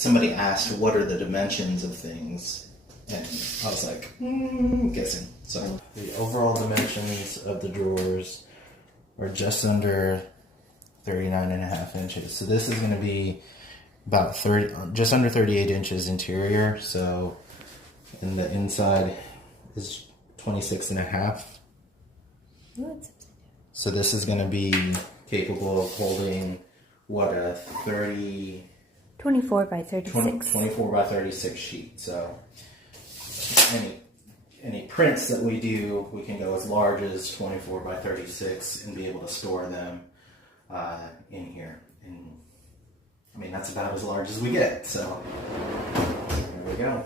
somebody asked, what are the dimensions of things? And I was like, guessing. So the overall dimensions of the drawers are just under 39.5 inches. So this is going to be about just under 38 inches interior. So, and the inside is 26.5. So this is going to be capable of holding what, a 24 by 36. 24 by 36 sheet. So any prints that we do, we can go as large as 24 by 36 and be able to store them in here. And I mean, that's about as large as we get. So here we go.